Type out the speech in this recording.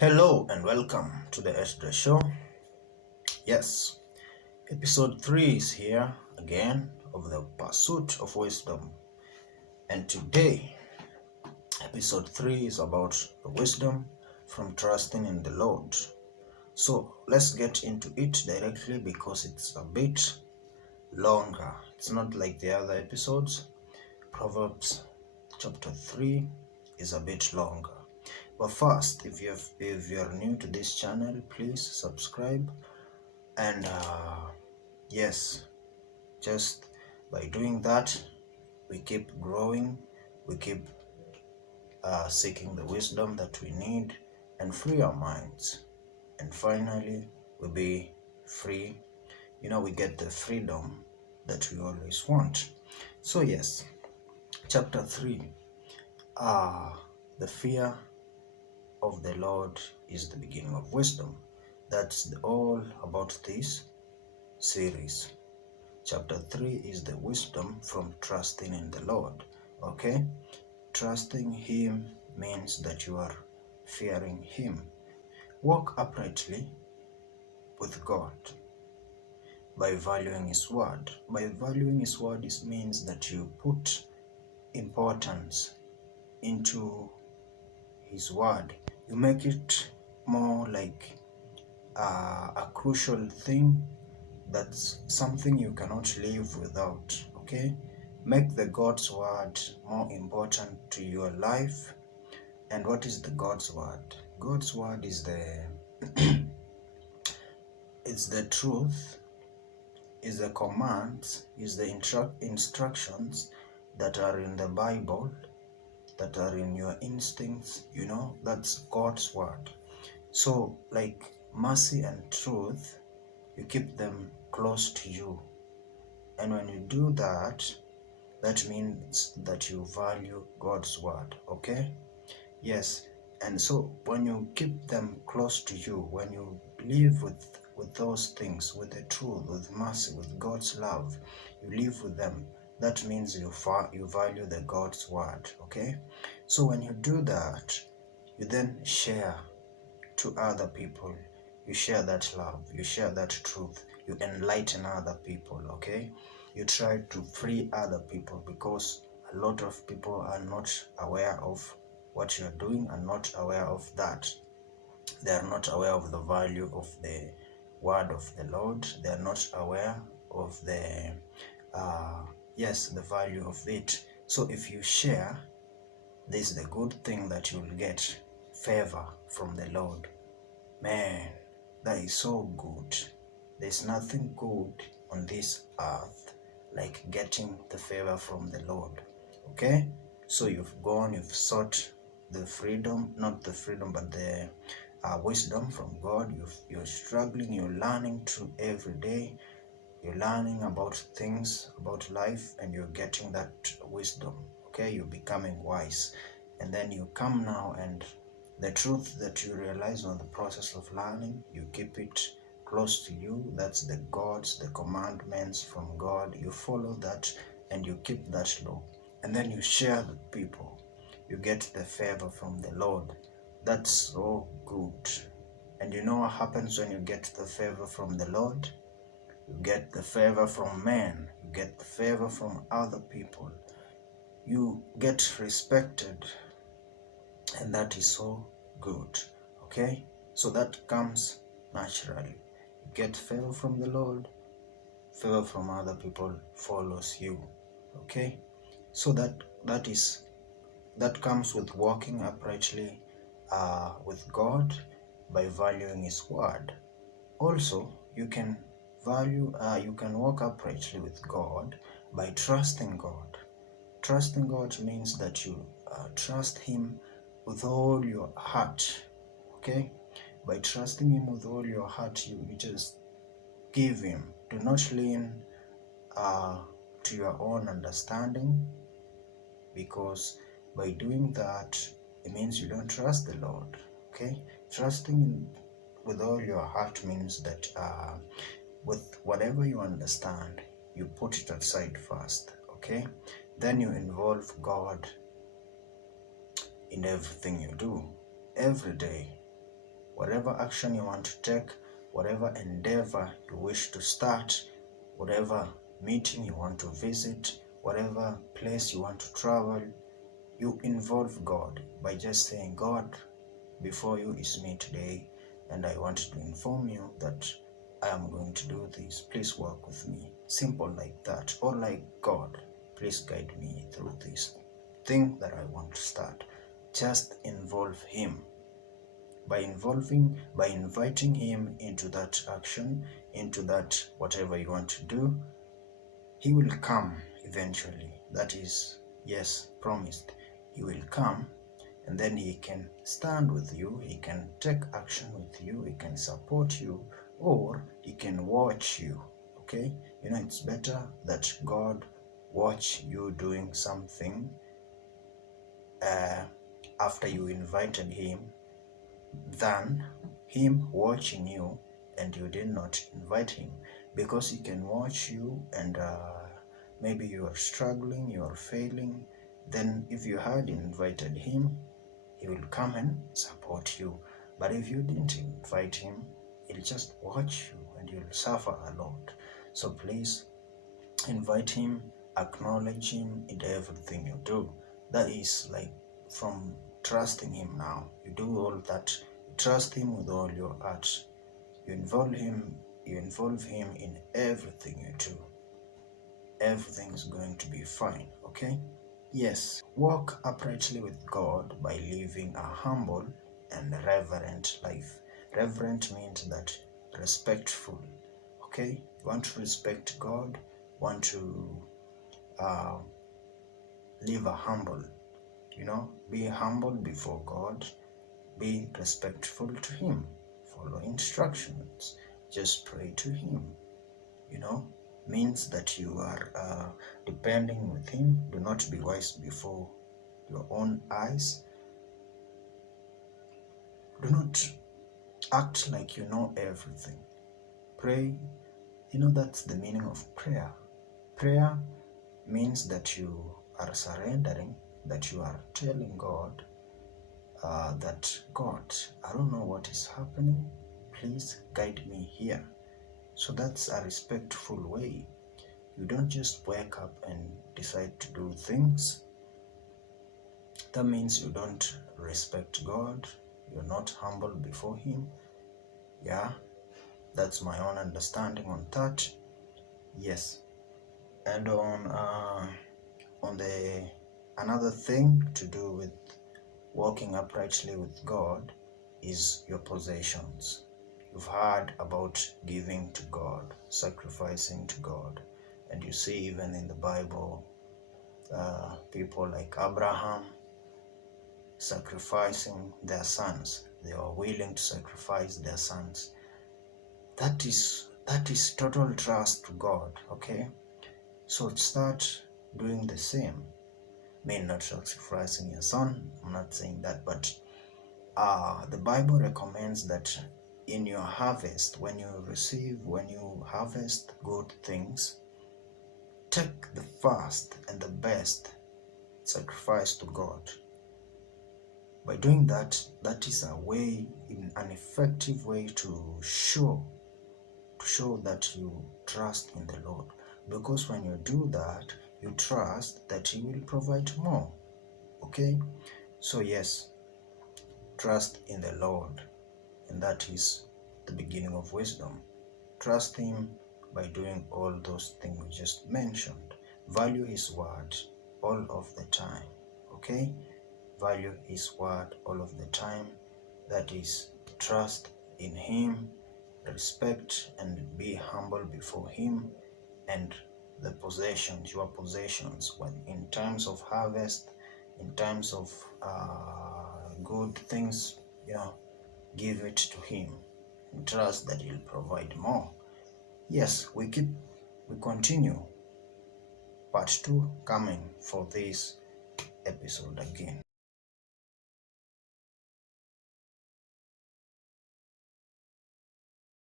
Hello and welcome to the Esther Show. Yes, episode 3 is here again of the pursuit of wisdom. And today, episode 3 is about the wisdom from trusting in the Lord. So let's get into it directly because it's a bit longer. It's not like the other episodes. Proverbs chapter 3 is a bit longer. But first, if you're new to this channel, please subscribe and yes, just by doing that we keep growing, we keep seeking the wisdom that we need and free our minds, and finally we'll be free. We get the freedom that we always want. So yes, chapter 3, the fear of the Lord is the beginning of wisdom. That's all about this series. Chapter 3 is the wisdom from trusting in the Lord. Okay? Trusting Him means that you are fearing Him. Walk uprightly with God by valuing His word. By valuing His word, it means that you put importance into His word. You make it more like a crucial thing. That's something you cannot live without. Okay? Make the God's word more important to your life. And what is the God's word? God's word is it's the truth, is the commands, is the instructions that are in the Bible, that are in your instincts. That's God's word. So like mercy and truth, you keep them close to you. And when you do that, that means that you value God's word. Okay? Yes. And so when you keep them close to you, when you live with those things, with the truth, with mercy, with God's love, you live with them, that means you value the God's word. Okay? So when you do that, you then share to other people. You share that love, you share that truth, you enlighten other people. Okay? You try to free other people, because a lot of people are not aware of what you're doing, and not aware of that. They are not aware of the value of the word of the Lord. They are not aware of the the value of it. So if you share, this is the good thing, that you will get favor from the Lord. Man, that is so good. There's nothing good on this earth like getting the favor from the Lord. Okay? So you've sought the freedom, not the freedom, but the wisdom from God. You're struggling, you're learning through every day. You're learning about things, about life, and you're getting that wisdom. Okay? You're becoming wise. And then you come now, and the truth that you realize on the process of learning, you keep it close to you. That's the commandments from God. You follow that and you keep that law. And then you share with people. You get the favor from the Lord. That's so good. And you know what happens when you get the favor from the Lord? You get the favor from men. You get the favor from other people. You get respected. And that is so good. Okay? So that comes naturally. You get favor from the Lord, favor from other people follows you. Okay? So that comes with walking uprightly with God by valuing His word. Also, you can walk uprightly with God by trusting God. Trusting God means that you trust Him with all your heart. Okay? By trusting Him with all your heart, you just give Him. Do not lean to your own understanding, because by doing that, it means you don't trust the Lord. Okay? Trusting with all your heart means that with whatever you understand, you put it aside first. Okay? Then you involve God in everything you do, every day. whatever action you want to take, whatever endeavor you wish to start, whatever meeting you want to visit, whatever place you want to travel, you involve God by just saying, God, before you is me today, and I want to inform you that I am going to do this. Please work with me. Simple like that. Or like, God, please guide me through this thing that I want to start. Just involve Him. By inviting Him into that action, into that whatever you want to do, He will come eventually. That is, yes, promised. He will come, and then He can stand with you, He can take action with you, He can support you, or He can watch you. Okay? It's better that God watch you doing something after you invited Him than Him watching you and you did not invite Him. Because He can watch you and maybe you are struggling, you are failing. Then if you had invited Him, He will come and support you. But if you didn't invite Him, He'll just watch you and you'll suffer a lot. So please invite Him, acknowledge Him in everything you do. That is like from trusting Him now. You do all that. You trust Him with all your heart. You involve Him in everything you do. Everything is going to be fine, okay? Yes, walk uprightly with God by living a humble and reverent life. Reverent means that respectful, okay? You want to respect God, want to live a humble, be humble before God, be respectful to Him, follow instructions, just pray to Him, means that you are depending with Him. Do not be wise before your own eyes. Do not act like you know everything. Pray. That's the meaning of prayer. Prayer means that you are surrendering, that you are telling God that, God, I don't know what is happening. Please guide me here. So that's a respectful way. You don't just wake up and decide to do things. That means you don't respect God. You're not humble before Him. Yeah, that's my own understanding on that. Yes. And on the another thing to do with walking uprightly with God is your possessions. You've heard about giving to God, sacrificing to God. And you see even in the Bible, people like Abraham sacrificing their sons. They were willing to sacrifice their sons. That is total trust to God, okay? So start doing the same. Mean not sacrificing your son, I'm not saying that, but the Bible recommends that in your harvest, when you harvest good things, take the first and the best, sacrifice to God. By doing that, that is an effective way to show that you trust in the Lord. Because when you do that, you trust that He will provide more. Okay? So yes, trust in the Lord. And that is the beginning of wisdom. Trust Him by doing all those things we just mentioned. Value His word all of the time. Okay? Value His word all of the time. That is, trust in Him, respect and be humble before Him, and the possessions, your possessions, when in times of harvest, in times of good things, give it to Him and trust that He'll provide more. Yes, we continue. Part 2 coming for this episode again.